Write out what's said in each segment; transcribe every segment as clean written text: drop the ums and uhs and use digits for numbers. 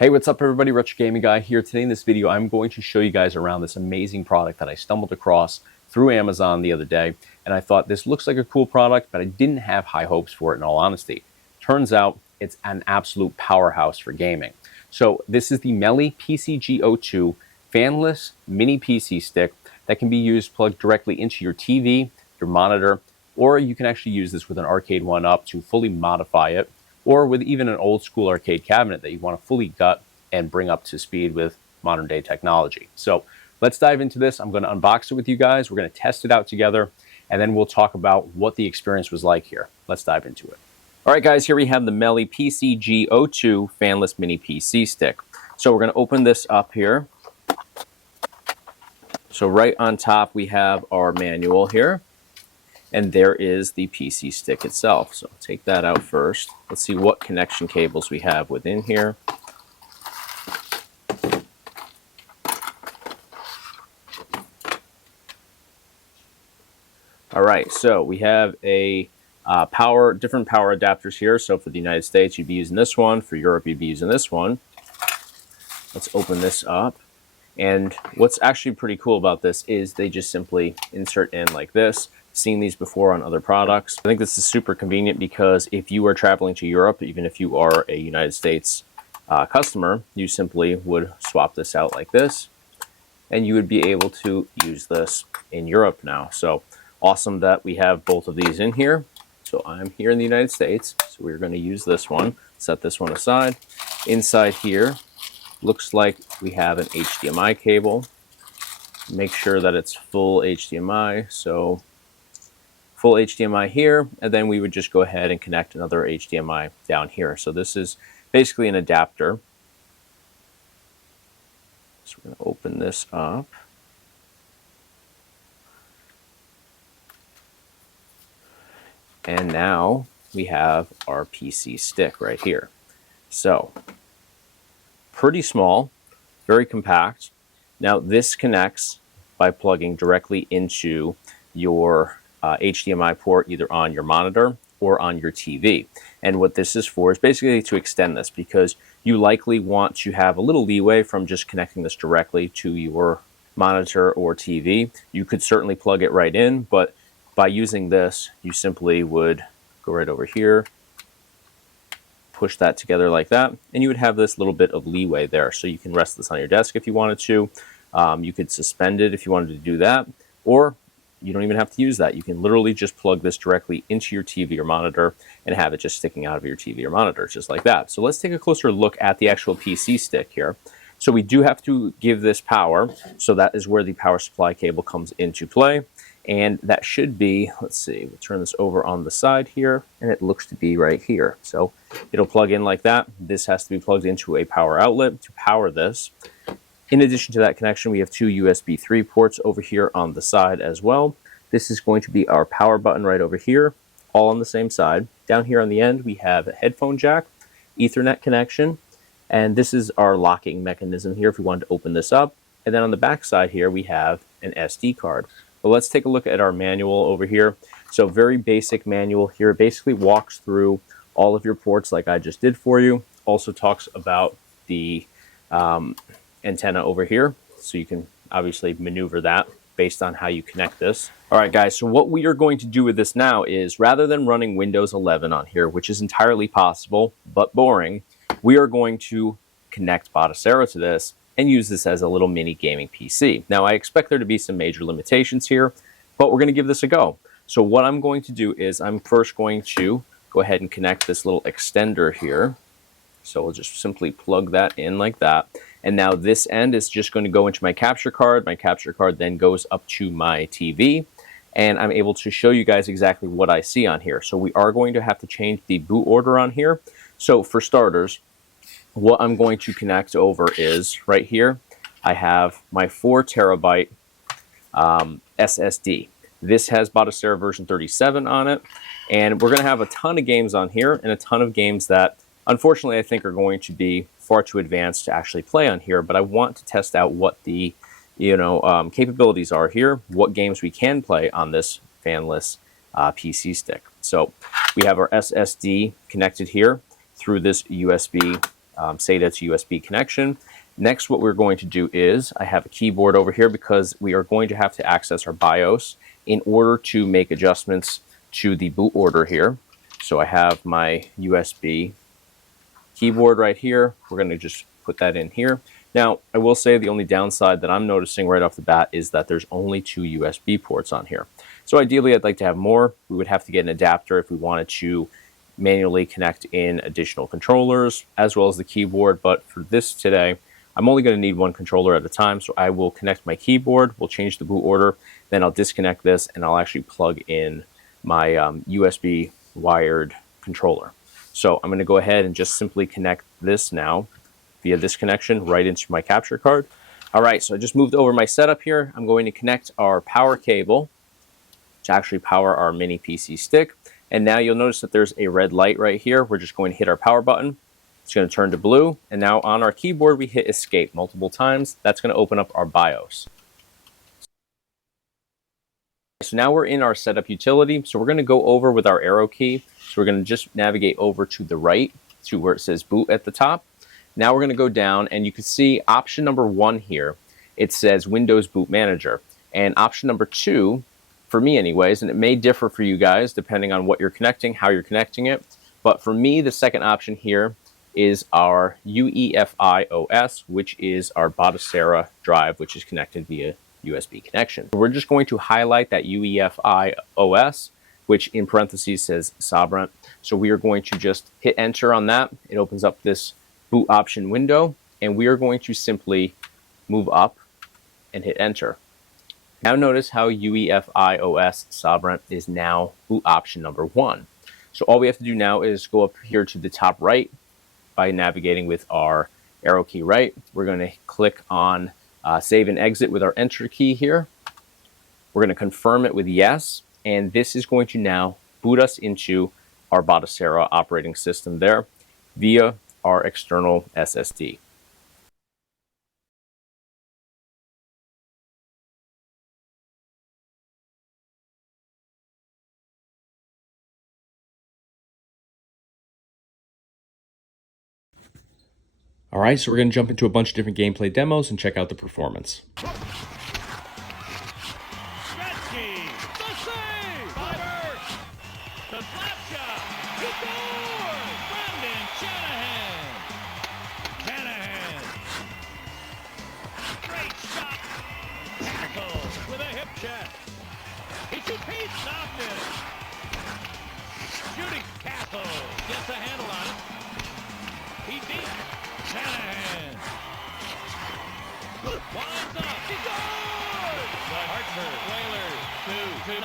Hey, what's up everybody? Retro Gaming Guy here. Today in this video, I'm going to show you guys around this amazing product that I stumbled across through Amazon the other day. And I thought this looks like a cool product, but I didn't have high hopes for it in all honesty. Turns out it's an absolute powerhouse for gaming. So this is the MeLE PCG02 fanless mini PC stick that can be used plugged directly into your TV, your monitor, or you can actually use this with an arcade one-up to fully modify it, or with even an old school arcade cabinet that you want to fully gut and bring up to speed with modern day technology. So let's dive into this. I'm going to unbox it with you guys. We're going to test it out together, and then we'll talk about what the experience was like here. Let's dive into it. All right, guys, here we have the MeLE PCG02 fanless mini PC stick. So we're going to open this up here. So right on top, we have our manual here. And there is the PC stick itself. So take that out first. Let's see what connection cables we have within here. All right, so we have a different power adapters here. So for the United States, you'd be using this one. For Europe, you'd be using this one. Let's open this up. And what's actually pretty cool about this is they just simply insert in like this. Seen these before on other products. I think this is super convenient because if you are traveling to Europe, even if you are a United States customer, you simply would swap this out like this, and you would be able to use this in Europe now. So awesome that we have both of these in here. So I'm here in the United States, so we're going to use this one. Set this one aside. Inside here, looks like we have an HDMI cable. Make sure that it's full HDMI. So full HDMI here, and then we would just go ahead and connect another HDMI down here. So this is basically an adapter. So we're going to open this up. And now we have our PC stick right here. So pretty small, very compact. Now this connects by plugging directly into your HDMI port either on your monitor or on your TV. And what this is for is basically to extend this, because you likely want to have a little leeway from just connecting this directly to your monitor or TV. You could certainly plug it right in, but by using this, you simply would go right over here, push that together like that, and you would have this little bit of leeway there. So you can rest this on your desk if you wanted to. You could suspend it if you wanted to do that, or you don't even have to use that. You can literally just plug this directly into your TV or monitor and have it just sticking out of your TV or monitor, just like that. So let's take a closer look at the actual PC stick here. So we do have to give this power. So that is where the power supply cable comes into play. And that should be, let's see, we'll turn this over on the side here, and it looks to be right here. So it'll plug in like that. This has to be plugged into a power outlet to power this. In addition to that connection, we have two USB 3 ports over here on the side as well. This is going to be our power button right over here, all on the same side. Down here on the end, we have a headphone jack, Ethernet connection, and this is our locking mechanism here if we wanted to open this up. And then on the back side here, we have an SD card. But let's take a look at our manual over here. So very basic manual here. It basically walks through all of your ports like I just did for you. Also talks about the antenna over here, so you can obviously maneuver that based on how you connect this. All right, guys, so what we are going to do with this now is, rather than running Windows 11 on here, which is entirely possible but boring, we are going to connect Batocera to this and use this as a little mini gaming PC. Now, I expect there to be some major limitations here, but we're going to give this a go. So what I'm going to do is I'm first going to go ahead and connect this little extender here. So we'll just simply plug that in like that. And now this end is just going to go into my capture card. My capture card then goes up to my TV, and I'm able to show you guys exactly what I see on here. So we are going to have to change the boot order on here. So for starters, what I'm going to connect over is right here, I have my 4 terabyte SSD. This has Batocera version 37 on it, and we're going to have a ton of games on here, and a ton of games that unfortunately I think are going to be far too advanced to actually play on here, but I want to test out what the capabilities are here, what games we can play on this fanless PC stick. So we have our SSD connected here through this USB SATA to USB connection. Next, what we're going to do is, I have a keyboard over here because we are going to have to access our BIOS in order to make adjustments to the boot order here. So I have my USB keyboard right here. We're going to just put that in here. Now, I will say the only downside that I'm noticing right off the bat is that there's only 2 USB ports on here. So ideally, I'd like to have more. We would have to get an adapter if we wanted to manually connect in additional controllers as well as the keyboard. But for this today, I'm only going to need 1 controller at a time. So I will connect my keyboard, we'll change the boot order, then I'll disconnect this and I'll actually plug in my USB wired controller. So I'm going to go ahead and just simply connect this now via this connection right into my capture card. All right, so I just moved over my setup here. I'm going to connect our power cable to actually power our mini PC stick. And now you'll notice that there's a red light right here. We're just going to hit our power button. It's going to turn to blue. And now on our keyboard, we hit escape multiple times. That's going to open up our BIOS. So now we're in our setup utility. So we're going to go over with our arrow key. So we're going to just navigate over to the right to where it says boot at the top. Now we're going to go down and you can see option number 1 here. It says Windows Boot Manager. And option number 2, for me anyways, and it may differ for you guys depending on what you're connecting, how you're connecting it. But for me, the second option here is our UEFI OS, which is our Batocera drive, which is connected via USB connection. We're just going to highlight that UEFI OS, which in parentheses says Sabrent. So we are going to just hit enter on that. It opens up this boot option window, and we are going to simply move up and hit enter. Now notice how UEFI OS Sabrent is now boot option number 1. So all we have to do now is go up here to the top right by navigating with our arrow key right. We're going to click on save and exit with our enter key here. We're going to confirm it with yes, and this is going to now boot us into our Batocera operating system there via our external SSD. All right, so we're going to jump into a bunch of different gameplay demos and check out the performance. With a hip check. He stopped it. Shooting Castle. Gets a handle on it. He beat Shanahan. Winds up. He scores! The Hartford Whalers 2.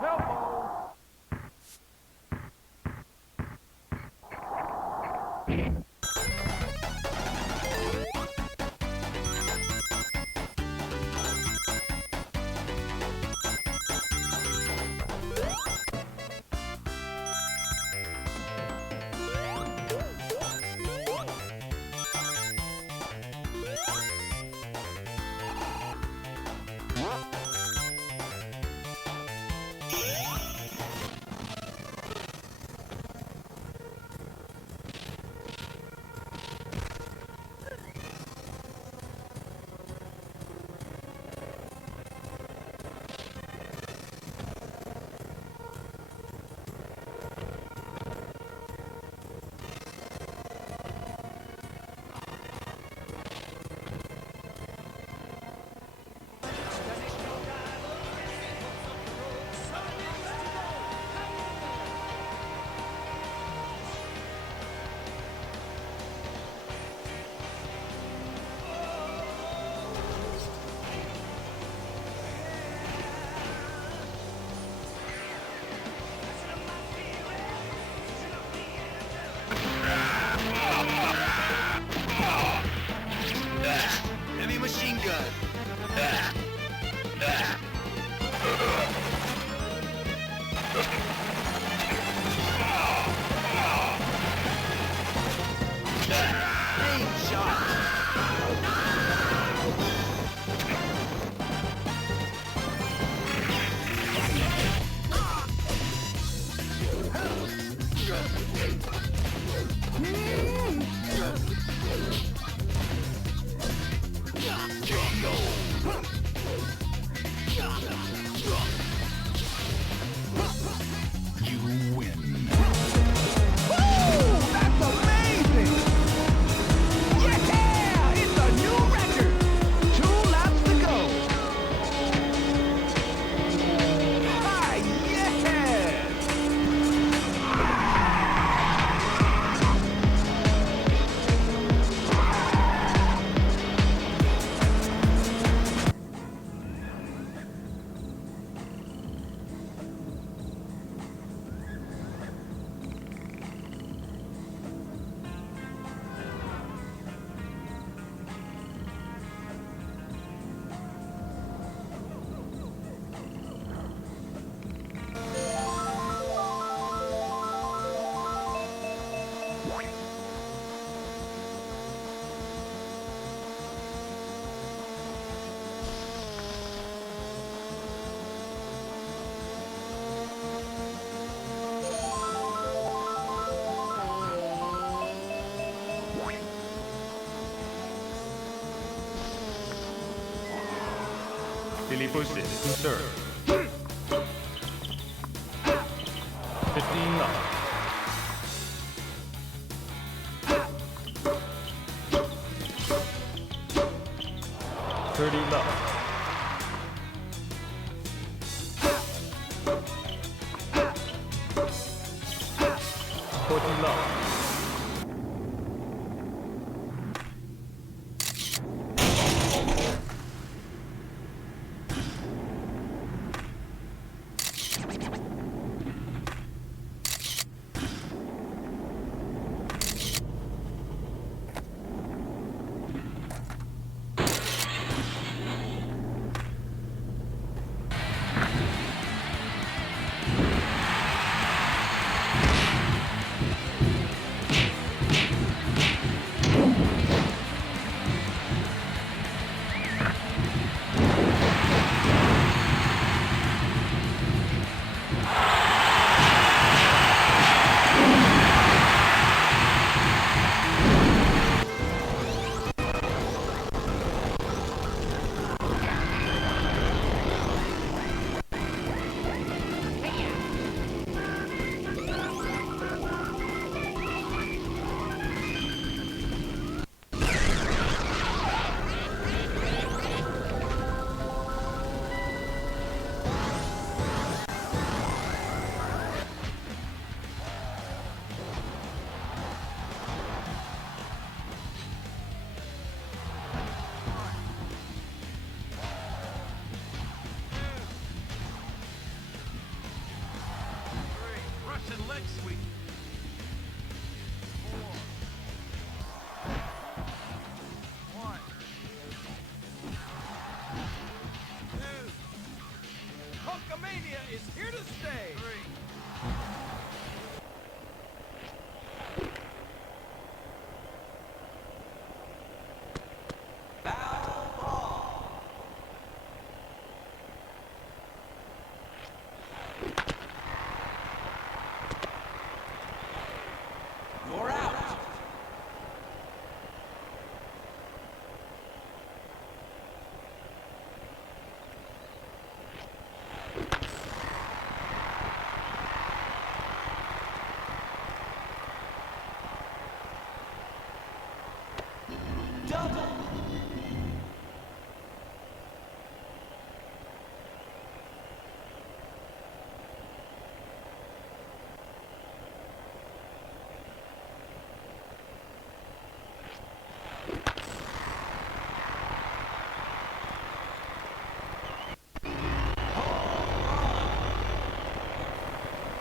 Hello. You win. Woo! That's amazing! Yeah! It's a new record! 2 laps to go! Ah, yes! Billy pushes in third. 15 left. 30 left. 40 left. Russian leg sweep. 4. 1. 2. Hulkamania is here to stay. 3. You're out. Double.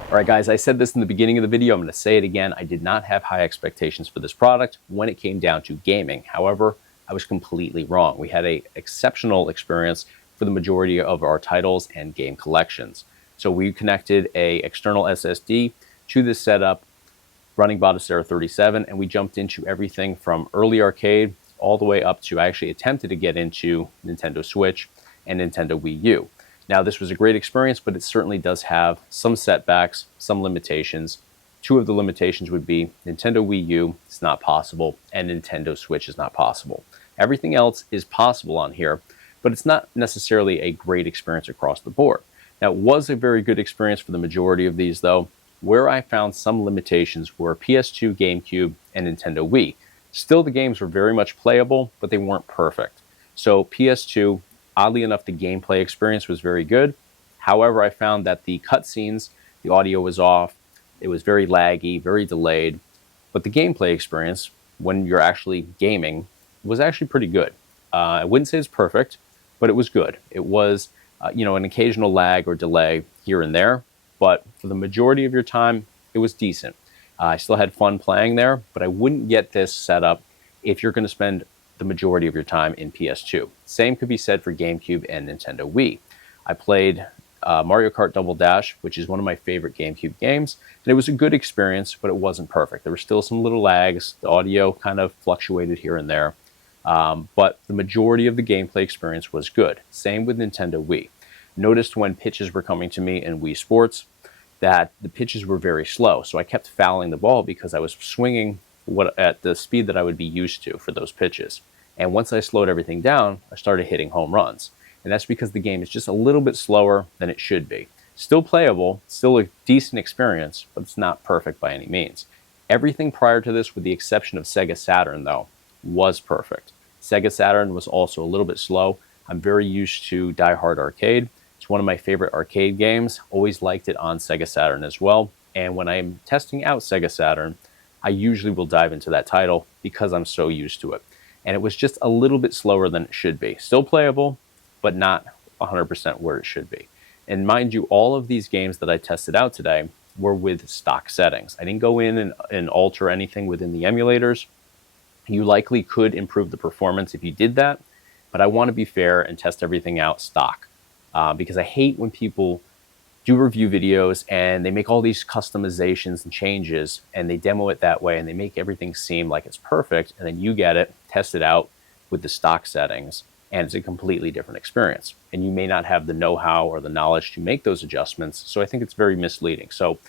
All right, guys, I said this in the beginning of the video. I'm going to say it again. I did not have high expectations for this product when it came down to gaming. However, I was completely wrong. We had an exceptional experience for the majority of our titles and game collections. So we connected a external SSD to this setup running Batocera 37, and we jumped into everything from early arcade all the way up to, I actually attempted to get into Nintendo Switch and Nintendo Wii U. Now, this was a great experience, but it certainly does have some setbacks, some limitations. Two of the limitations would be Nintendo Wii U is not possible, and Nintendo Switch is not possible. Everything else is possible on here, but it's not necessarily a great experience across the board. Now, it was a very good experience for the majority of these, though. Where I found some limitations were PS2, GameCube, and Nintendo Wii. Still, the games were very much playable, but they weren't perfect. So PS2, oddly enough, the gameplay experience was very good. However, I found that the cutscenes, the audio was off, it was very laggy, very delayed, but the gameplay experience, when you're actually gaming, was actually pretty good. I wouldn't say it's perfect, but it was good. It was, an occasional lag or delay here and there, but for the majority of your time, it was decent. I still had fun playing there, but I wouldn't get this set up if you're going to spend the majority of your time in PS2. Same could be said for GameCube and Nintendo Wii. I played Mario Kart Double Dash, which is one of my favorite GameCube games, and it was a good experience, but it wasn't perfect. There were still some little lags. The audio kind of fluctuated here and there, but the majority of the gameplay experience was good. Same with Nintendo Wii. Noticed when pitches were coming to me in Wii Sports that the pitches were very slow, so I kept fouling the ball because I was swinging at the speed that I would be used to for those pitches. And once I slowed everything down, I started hitting home runs. And that's because the game is just a little bit slower than it should be. Still playable, still a decent experience, but it's not perfect by any means. Everything prior to this, with the exception of Sega Saturn, though, was perfect. Sega Saturn was also a little bit slow. I'm very used to Die Hard Arcade. It's one of my favorite arcade games. Always liked it on Sega Saturn as well. And when I'm testing out Sega Saturn, I usually will dive into that title because I'm so used to it. And it was just a little bit slower than it should be. Still playable, but not 100% where it should be. And mind you, all of these games that I tested out today were with stock settings. I didn't go in and alter anything within the emulators. You likely could improve the performance if you did that, but I want to be fair and test everything out stock. Because I hate when people do review videos and they make all these customizations and changes and they demo it that way and they make everything seem like it's perfect, and then you get it, test it out with the stock settings, and it's a completely different experience. And you may not have the know-how or the knowledge to make those adjustments, so I think it's very misleading. So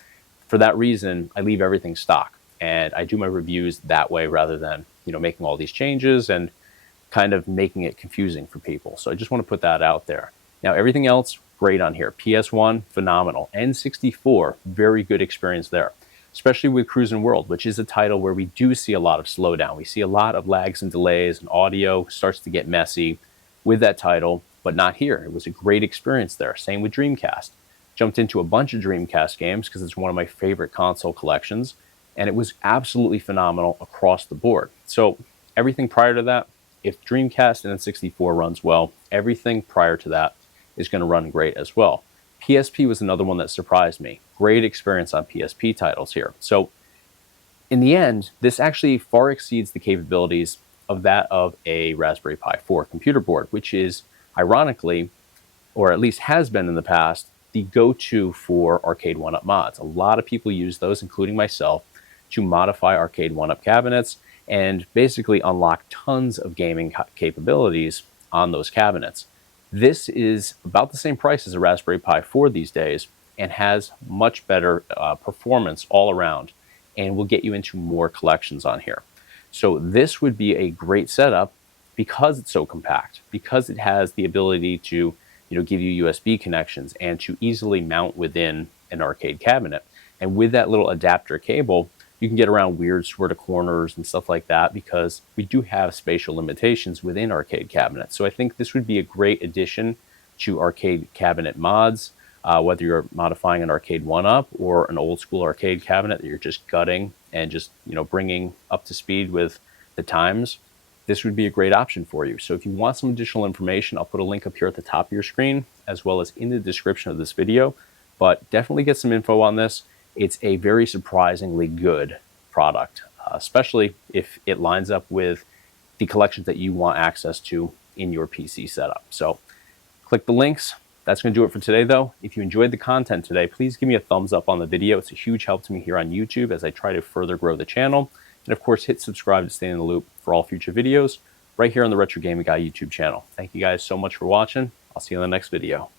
for that reason, I leave everything stock, and I do my reviews that way rather than making all these changes and kind of making it confusing for people. So I just want to put that out there. Now, everything else, great on here. PS1, phenomenal. N64, very good experience there, especially with Cruisin' World, which is a title where we do see a lot of slowdown. We see a lot of lags and delays, and audio starts to get messy with that title, but not here. It was a great experience there. Same with Dreamcast. Jumped into a bunch of Dreamcast games because it's one of my favorite console collections, and it was absolutely phenomenal across the board. So everything prior to that, if Dreamcast and N64 runs well, everything prior to that is going to run great as well. PSP was another one that surprised me. Great experience on PSP titles here. So in the end, this actually far exceeds the capabilities of that of a Raspberry Pi 4 computer board, which is ironically, or at least has been in the past, the go-to for arcade 1-up mods. A lot of people use those, including myself, to modify arcade 1-up cabinets and basically unlock tons of gaming capabilities on those cabinets. This is about the same price as a Raspberry Pi 4 these days and has much better performance all around and will get you into more collections on here. So this would be a great setup because it's so compact, because it has the ability to give you USB connections and to easily mount within an arcade cabinet. And with that little adapter cable, you can get around weird sort of corners and stuff like that because we do have spatial limitations within arcade cabinets. So I think this would be a great addition to arcade cabinet mods, whether you're modifying an arcade 1-up or an old school arcade cabinet that you're just gutting and just bringing up to speed with the times. This would be a great option for you. So if you want some additional information, I'll put a link up here at the top of your screen as well as in the description of this video. But definitely get some info on this. It's a very surprisingly good product, especially if it lines up with the collections that you want access to in your PC setup. So click the links. That's going to do it for today, though. If you enjoyed the content today, please give me a thumbs up on the video. It's a huge help to me here on YouTube as I try to further grow the channel. And of course, hit subscribe to stay in the loop for all future videos right here on the Retro Gaming Guy YouTube channel. Thank you guys so much for watching. I'll see you in the next video.